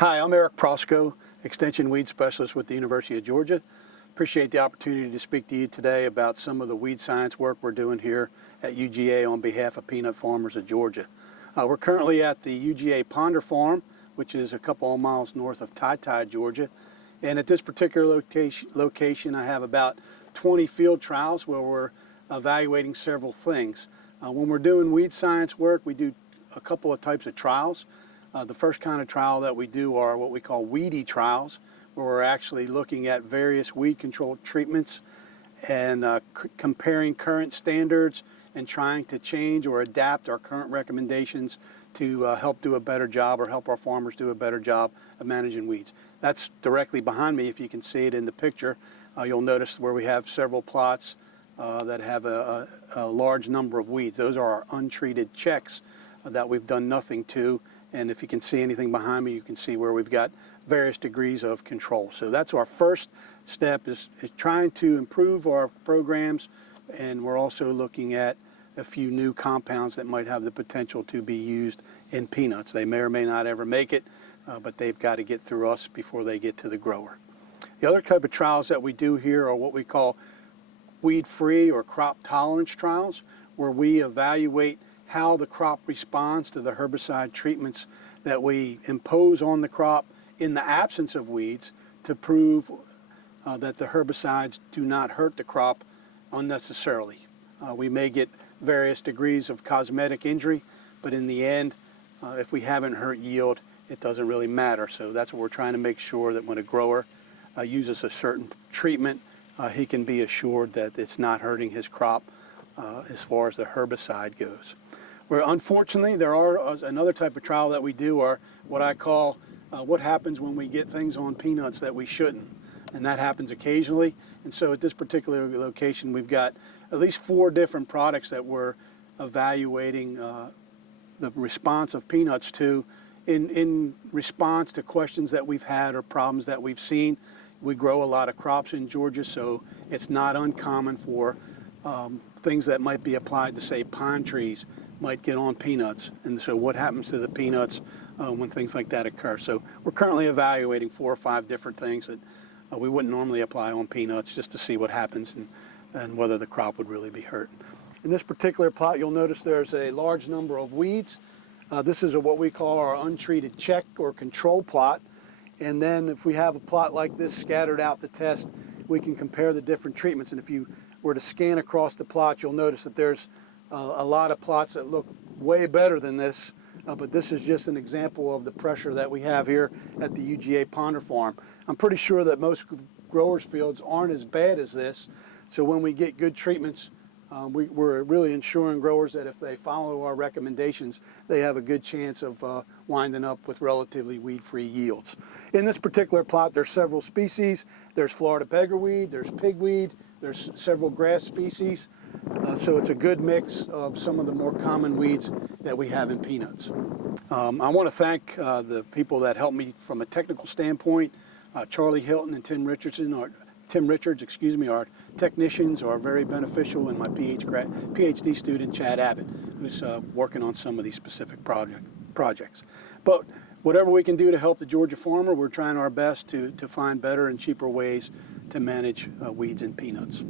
Hi, I'm Eric Prostko, Extension Weed Specialist with the University of Georgia. Appreciate the opportunity to speak to you today about some of the weed science work we're doing here at UGA on behalf of peanut farmers of Georgia. We're currently at the UGA Ponder Farm, which is a couple of miles north of Untitled, Georgia. And at this particular location, I have about 20 field trials where we're evaluating several things. When we're doing weed science work, we do a couple of types of trials. The first kind of trial that we do are what we call Weedy Trials, where we're actually looking at various weed control treatments and comparing current standards and trying to change or adapt our current recommendations to help do a better job or help our farmers do a better job of managing weeds. That's directly behind me. If you can see it in the picture, you'll notice where we have several plots that have a large number of weeds. Those are our untreated checks that we've done nothing to. And if you can see anything behind me, you can see where we've got various degrees of control. So that's our first step, is trying to improve our programs, and we're also looking at a few new compounds that might have the potential to be used in peanuts. They may or may not ever make it, but they've got to get through us before they get to the grower. The other type of trials that we do here are what we call weed-free or crop tolerance trials, where we evaluate how the crop responds to the herbicide treatments that we impose on the crop in the absence of weeds to prove that the herbicides do not hurt the crop unnecessarily. We may get various degrees of cosmetic injury, but in the end, if we haven't hurt yield, it doesn't really matter. So that's what we're trying to make sure, that when a grower uses a certain treatment, he can be assured that it's not hurting his crop as far as the herbicide goes. Where unfortunately, there are another type of trial that we do, are what I call what happens when we get things on peanuts that we shouldn't. And that happens occasionally. And so at this particular location, we've got at least 4 different products that we're evaluating the response of peanuts to in response to questions that we've had or problems that we've seen. We grow a lot of crops in Georgia, so it's not uncommon for things that might be applied to, say, pine trees might get on peanuts. And so what happens to the peanuts when things like that occur? So we're currently evaluating 4 or 5 different things that we wouldn't normally apply on peanuts, just to see what happens and whether the crop would really be hurt. In this particular plot, you'll notice there's a large number of weeds. This is what we call our untreated check or control plot. And then if we have a plot like this scattered out to test, we can compare the different treatments. And if you were to scan across the plot, you'll notice that there's a lot of plots that look way better than this, but this is just an example of the pressure that we have here at the UGA Ponder Farm. I'm pretty sure that most growers' fields aren't as bad as this, so when we get good treatments, we're really ensuring growers that if they follow our recommendations, they have a good chance of winding up with relatively weed-free yields. In this particular plot, there's several species. There's Florida beggarweed, there's pigweed, there's several grass species. So it's a good mix of some of the more common weeds that we have in peanuts. I want to thank the people that helped me from a technical standpoint. Charlie Hilton and Tim Richards, our technicians, are very beneficial, and my PhD student, Chad Abbott, who's working on some of these specific projects. But whatever we can do to help the Georgia farmer, we're trying our best to find better and cheaper ways to manage weeds in peanuts.